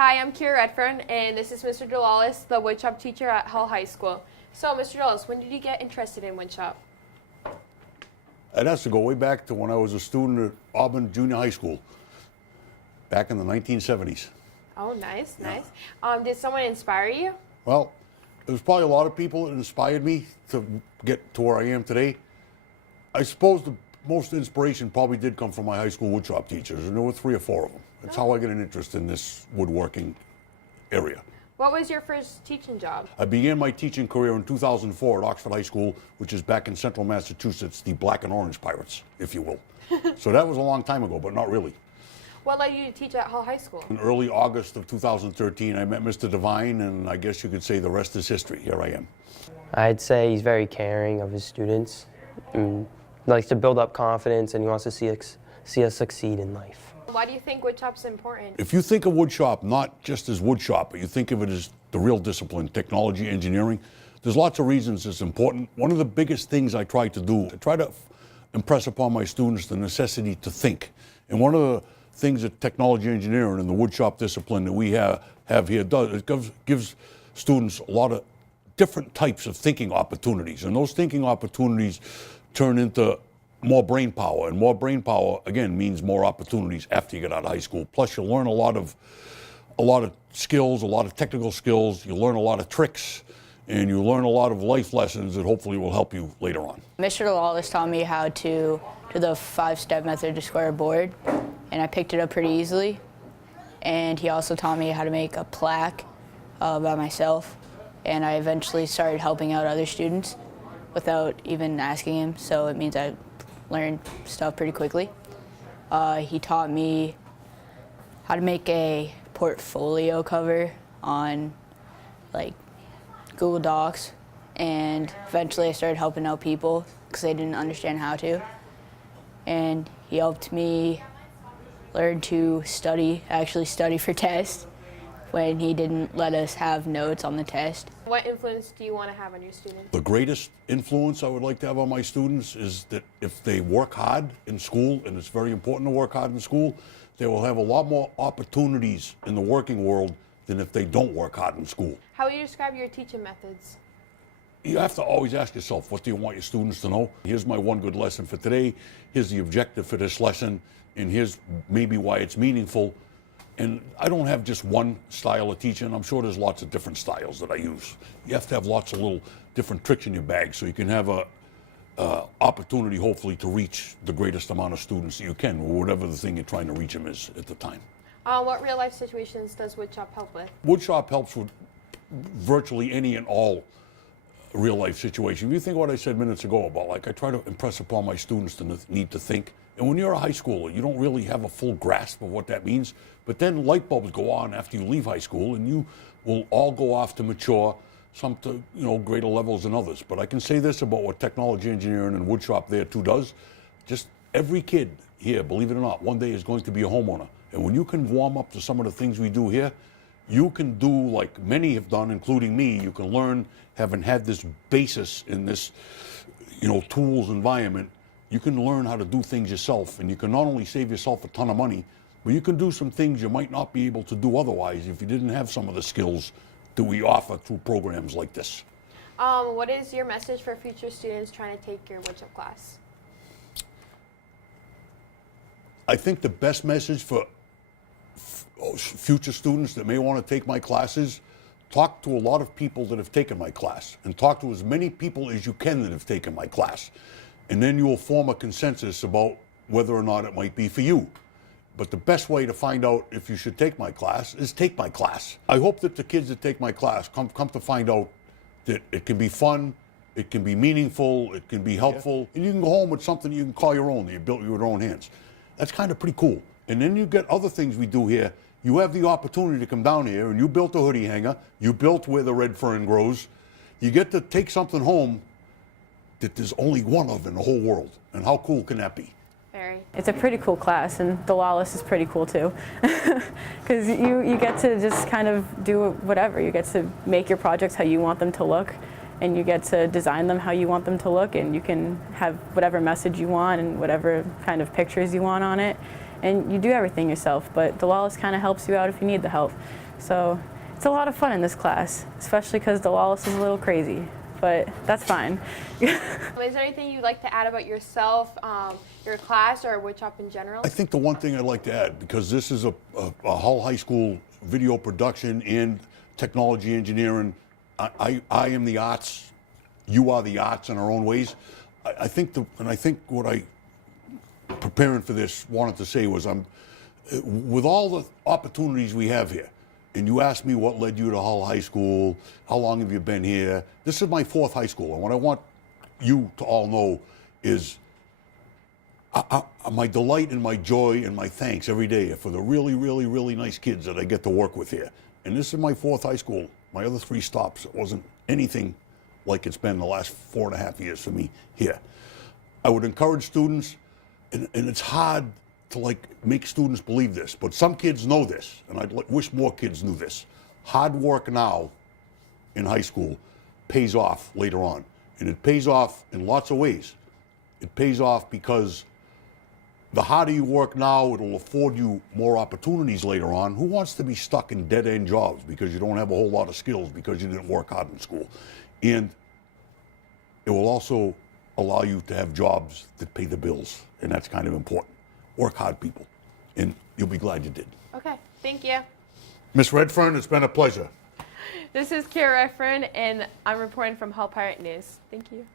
Hi, I'm Kira Redfern, and this is Mr. DeLollis, the woodshop teacher at Hull High School. So, Mr. DeLollis, when did you get interested in woodshop? It has to go way back to when I was a student at Auburn Junior High School, back in the 1970s. Oh, nice, nice. Did someone inspire you? Well, there's probably a lot of people that inspired me to get to where I am today. I suppose the most inspiration probably did come from my high school woodshop teachers, and there were 3 or 4 of them. That's how I got an interest in this woodworking area. What was your first teaching job? I began my teaching career in 2004 at Oxford High School, which is back in central Massachusetts, the Black and Orange Pirates, if you will. So that was a long time ago, but not really. What led you to teach at Hull High School? In early August of 2013, I met Mr. Devine, and I guess you could say the rest is history. Here I am. I'd say he's very caring of his students. He likes to build up confidence, and he wants to see us succeed in life. Why do you think woodshop's important? If you think of woodshop not just as woodshop, but you think of it as the real discipline, technology, engineering, there's lots of reasons it's important. One of the biggest things I try to do, I try to impress upon my students the necessity to think. And one of the things that technology engineering and the woodshop discipline that we have here does, it gives students a lot of different types of thinking opportunities. And those thinking opportunities turn into more brain power, and more brain power again means more opportunities after you get out of high school. Plus, you learn a lot of skills, a lot of technical skills. You learn a lot of tricks, and you learn a lot of life lessons that hopefully will help you later on. Mr. DeLollis taught me how to do the 5-step method to square a board, and I picked it up pretty easily. And he also taught me how to make a plaque by myself, and I eventually started helping out other students without even asking him, so it means I learned stuff pretty quickly. He taught me how to make a portfolio cover on like Google Docs, and eventually I started helping out people because they didn't understand how to. And he helped me learn to actually study for tests when he didn't let us have notes on the test. What influence do you want to have on your students? The greatest influence I would like to have on my students is that if they work hard in school, and it's very important to work hard in school, they will have a lot more opportunities in the working world than if they don't work hard in school. How would you describe your teaching methods? You have to always ask yourself, what do you want your students to know? Here's my one good lesson for today. Here's the objective for this lesson, and here's maybe why it's meaningful. And I don't have just one style of teaching. I'm sure there's lots of different styles that I use. You have to have lots of little different tricks in your bag so you can have a opportunity, hopefully, to reach the greatest amount of students that you can, or whatever the thing you're trying to reach them is at the time. What real-life situations does woodshop help with? Woodshop helps with virtually any and all real-life situation. If you think what I said minutes ago about, like, I try to impress upon my students the need to think. And when you're a high schooler, you don't really have a full grasp of what that means. But then light bulbs go on after you leave high school, and you will all go off to mature, some to greater levels than others. But I can say this about what technology engineering and woodshop there too does. Just every kid here, believe it or not, one day is going to be a homeowner. And when you can warm up to some of the things we do here, you can do like many have done, including me. You can learn, having had this basis in this, tools environment. You can learn how to do things yourself, and you can not only save yourself a ton of money, but you can do some things you might not be able to do otherwise if you didn't have some of the skills that we offer through programs like this. What is your message for future students trying to take your woodshop class? I think the best message for future students that may want to take my classes, talk to a lot of people that have taken my class, and talk to as many people as you can that have taken my class. And then you will form a consensus about whether or not it might be for you. But the best way to find out if you should take my class is take my class. I hope that the kids that take my class come to find out that it can be fun, it can be meaningful, it can be helpful, and you can go home with something you can call your own that you built with your own hands. That's kind of pretty cool. And then you get other things we do here. You have the opportunity to come down here, and you built a hoodie hanger, you built where the red fern grows. You get to take something home that there's only one of in the whole world. And how cool can that be? Very. It's a pretty cool class, and DeLollis is pretty cool too. Because you get to just kind of do whatever. You get to make your projects how you want them to look, and you get to design them how you want them to look, and you can have whatever message you want and whatever kind of pictures you want on it. And you do everything yourself, but DeLollis kind of helps you out if you need the help. So it's a lot of fun in this class, especially because DeLollis is a little crazy, but that's fine. Is there anything you'd like to add about yourself, your class, or Whatsup in general? I think the one thing I'd like to add, because this is a Hull High School video production and technology engineering, I am the arts, you are the arts in our own ways. I think what I, preparing for this, wanted to say was, with all the opportunities we have here, and you asked me what led you to Hull High School, how long have you been here? This is my 4th high school, and what I want you to all know is my delight and my joy and my thanks every day for the really, really, really nice kids that I get to work with here. And this is my 4th high school. My other 3 stops, it wasn't anything like it's been the last 4.5 years for me here. I would encourage students, and it's hard to make students believe this, but some kids know this, and I wish more kids knew this. Hard work now in high school pays off later on, and it pays off in lots of ways. It pays off because the harder you work now, it'll afford you more opportunities later on. Who wants to be stuck in dead-end jobs because you don't have a whole lot of skills because you didn't work hard in school? And it will also allow you to have jobs that pay the bills, and that's kind of important. Work hard, people, and you'll be glad you did. Okay, thank you. Miss Redfern, it's been a pleasure. This is Kara Redfern, and I'm reporting from Hull Pirate News. Thank you.